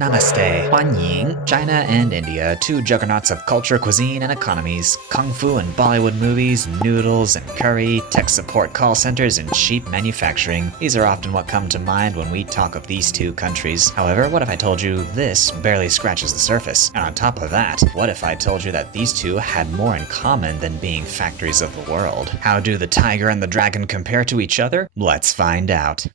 Namaste. 欢迎. China and India, two juggernauts of culture, cuisine, and economies. Kung fu and Bollywood movies, noodles and curry, tech support call centers, and cheap manufacturing. These are often what come to mind when we talk of these two countries. However, what if I told you this barely scratches the surface? And on top of that, what if I told you that these two had more in common than being factories of the world? How do the tiger and the dragon compare to each other? Let's find out.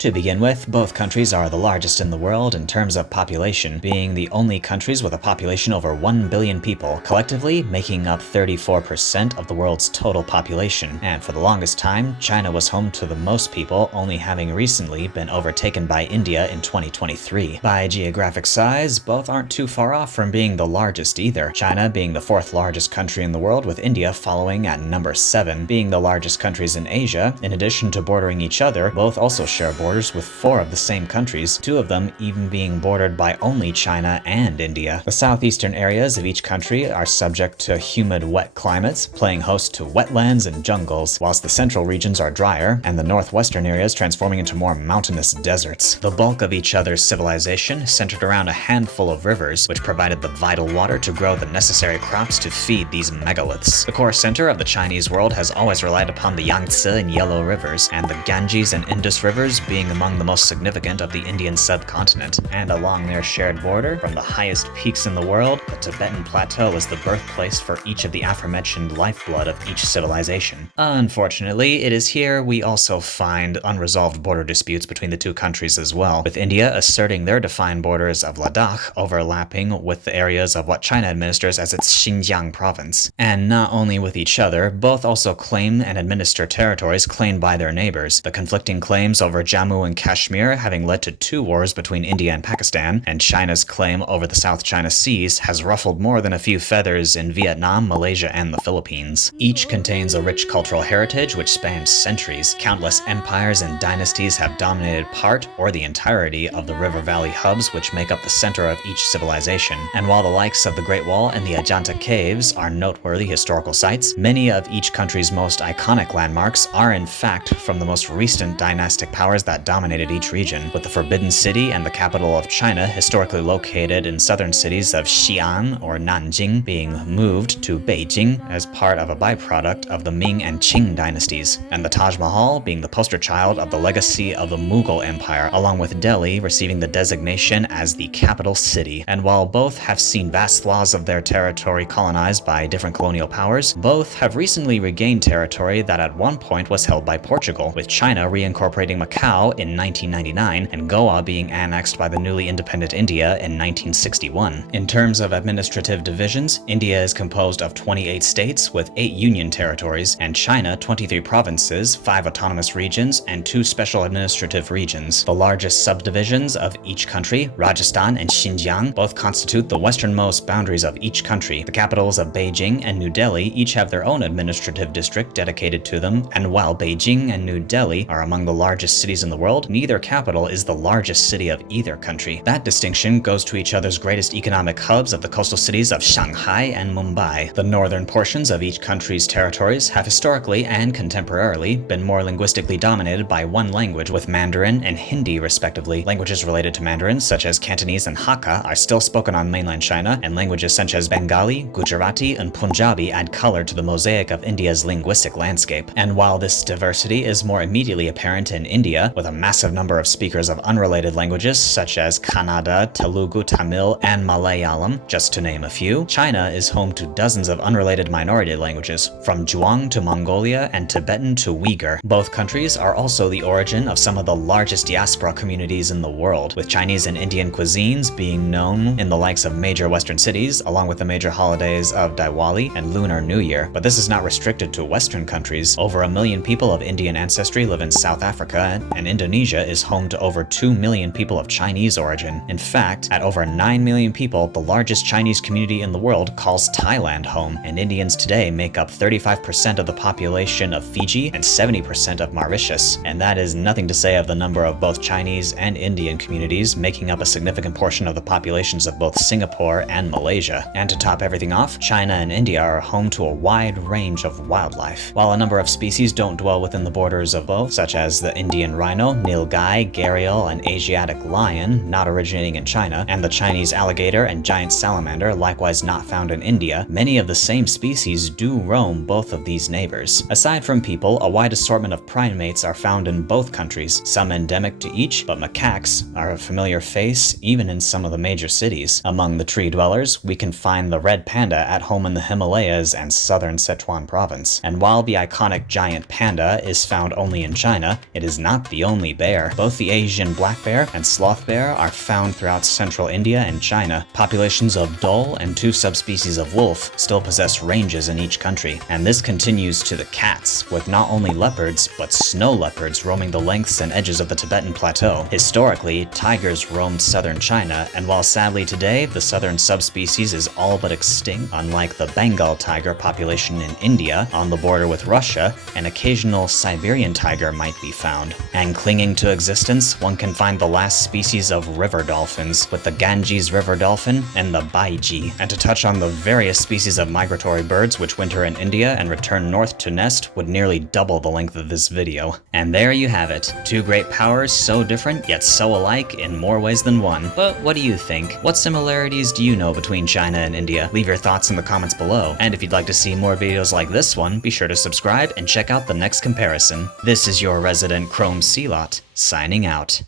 To begin with, both countries are the largest in the world in terms of population, being the only countries with a population over 1 billion people, collectively making up 34% of the world's total population. And for the longest time, China was home to the most people, only having recently been overtaken by India in 2023. By geographic size, both aren't too far off from being the largest either, China being the fourth largest country in the world, with India following at number 7. Being the largest countries in Asia, in addition to bordering each other, both also share borders with 4 of the same countries, 2 of them even being bordered by only China and India. The southeastern areas of each country are subject to humid, wet climates, playing host to wetlands and jungles, whilst the central regions are drier, and the northwestern areas transforming into more mountainous deserts. The bulk of each other's civilization centered around a handful of rivers, which provided the vital water to grow the necessary crops to feed these megaliths. The core center of the Chinese world has always relied upon the Yangtze and Yellow rivers, and the Ganges and Indus rivers being among the most significant of the Indian subcontinent. And along their shared border, from the highest peaks in the world, the Tibetan Plateau is the birthplace for each of the aforementioned lifeblood of each civilization. Unfortunately, it is here we also find unresolved border disputes between the two countries as well, with India asserting their defined borders of Ladakh overlapping with the areas of what China administers as its Xinjiang province. And not only with each other, both also claim and administer territories claimed by their neighbors. The conflicting claims over Jammu and Kashmir having led to 2 wars between India and Pakistan, and China's claim over the South China Seas has ruffled more than a few feathers in Vietnam, Malaysia, and the Philippines. Each contains a rich cultural heritage which spans centuries. Countless empires and dynasties have dominated part or the entirety of the river valley hubs which make up the center of each civilization. And while the likes of the Great Wall and the Ajanta Caves are noteworthy historical sites, many of each country's most iconic landmarks are in fact from the most recent dynastic powers that dominated each region, with the Forbidden City and the capital of China historically located in southern cities of Xi'an or Nanjing being moved to Beijing as part of a byproduct of the Ming and Qing dynasties, and the Taj Mahal being the poster child of the legacy of the Mughal Empire, along with Delhi receiving the designation as the capital city. And while both have seen vast swaths of their territory colonized by different colonial powers, both have recently regained territory that at one point was held by Portugal, with China reincorporating Macau in 1999 and Goa being annexed by the newly independent India in 1961. In terms of administrative divisions, India is composed of 28 states with 8 union territories, and China 23 provinces, 5 autonomous regions, and 2 special administrative regions. The largest subdivisions of each country, Rajasthan and Xinjiang, both constitute the westernmost boundaries of each country. The capitals of Beijing and New Delhi each have their own administrative district dedicated to them, and while Beijing and New Delhi are among the largest cities in the world, neither capital is the largest city of either country. That distinction goes to each other's greatest economic hubs of the coastal cities of Shanghai and Mumbai. The northern portions of each country's territories have historically and contemporarily been more linguistically dominated by one language, with Mandarin and Hindi respectively. Languages related to Mandarin, such as Cantonese and Hakka, are still spoken on mainland China, and languages such as Bengali, Gujarati, and Punjabi add color to the mosaic of India's linguistic landscape. And while this diversity is more immediately apparent in India, with a massive number of speakers of unrelated languages such as Kannada, Telugu, Tamil, and Malayalam, just to name a few, China is home to dozens of unrelated minority languages, from Zhuang to Mongolia and Tibetan to Uyghur. Both countries are also the origin of some of the largest diaspora communities in the world, with Chinese and Indian cuisines being known in the likes of major Western cities, along with the major holidays of Diwali and Lunar New Year. But this is not restricted to Western countries. Over 1 million people of Indian ancestry live in South Africa, and Indonesia is home to over 2 million people of Chinese origin. In fact, at over 9 million people, the largest Chinese community in the world calls Thailand home, and Indians today make up 35% of the population of Fiji and 70% of Mauritius. And that is nothing to say of the number of both Chinese and Indian communities making up a significant portion of the populations of both Singapore and Malaysia. And to top everything off, China and India are home to a wide range of wildlife. While a number of species don't dwell within the borders of both, such as the Indian rhino rhino, nilgai, gharial, and Asiatic lion, not originating in China, and the Chinese alligator and giant salamander, likewise not found in India, many of the same species do roam both of these neighbors. Aside from people, a wide assortment of primates are found in both countries, some endemic to each, but macaques are a familiar face even in some of the major cities. Among the tree dwellers, we can find the red panda at home in the Himalayas and southern Sichuan province. And while the iconic giant panda is found only in China, it is not the only bear. Both the Asian black bear and sloth bear are found throughout central India and China. Populations of dhole and 2 subspecies of wolf still possess ranges in each country. And this continues to the cats, with not only leopards, but snow leopards roaming the lengths and edges of the Tibetan plateau. Historically, tigers roamed southern China, and while sadly today the southern subspecies is all but extinct, unlike the Bengal tiger population in India, on the border with Russia, an occasional Siberian tiger might be found. And clinging to existence, one can find the last species of river dolphins, with the Ganges river dolphin and the baiji. And to touch on the various species of migratory birds which winter in India and return north to nest would nearly double the length of this video. And there you have it. 2 great powers, so different yet so alike in more ways than one. But what do you think? What similarities do you know between China and India? Leave your thoughts in the comments below. And if you'd like to see more videos like this one, be sure to subscribe and check out the next comparison. This is your resident Chrome Sealot, signing out.